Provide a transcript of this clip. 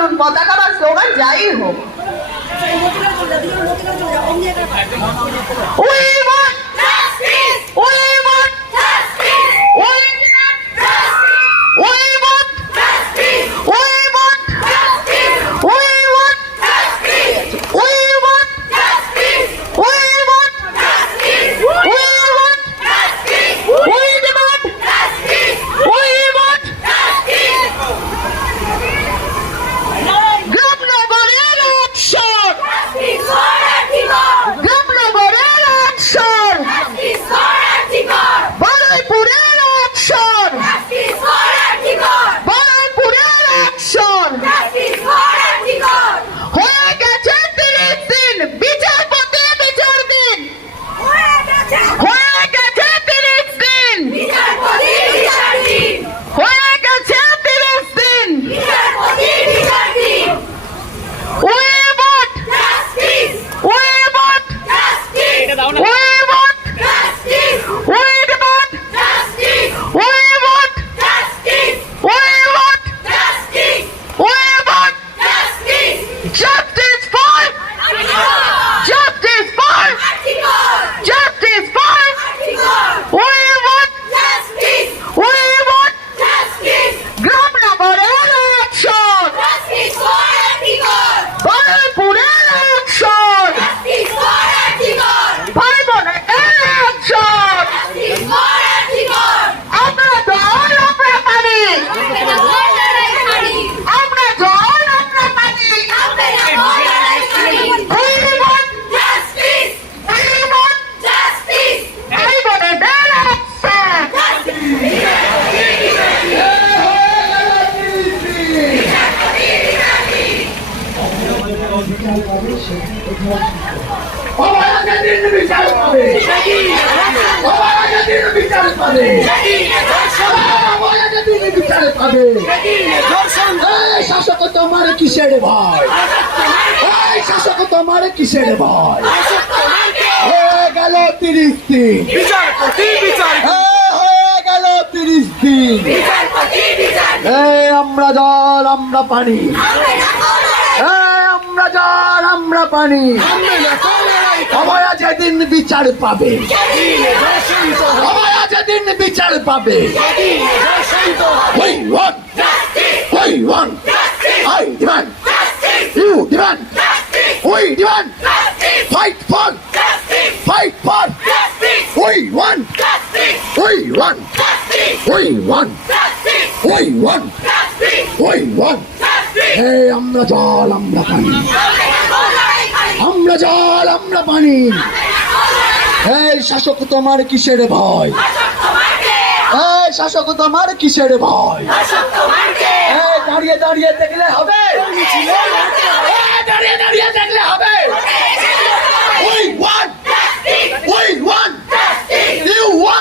বলুন পতাকা বা স্লোগান যাই হোক। ও তোমার কিসের ভয় এই শাসক তোমার কিসের ভয় হয়ে গেল তিরিশ দিন গেল তিরিশ দিন আমরা জল, আমরা পানি। জল আমরা পানি অবয়া যেদিন বিচার পাবে অবয়া যেদিন বিচার পাবে We want, we want, I demand, you demand, we demand, fight for, fight for, we want, we want, we want, we want, we want. Hey, আমরা জল আমরা পানি। আমরা জল আমরা পানি। এই শাসক তোমার কিসের ভয়? এই শাসক তোমার কিসের ভয়? দাঁড়িয়ে দাঁড়িয়ে দেখলে হবে।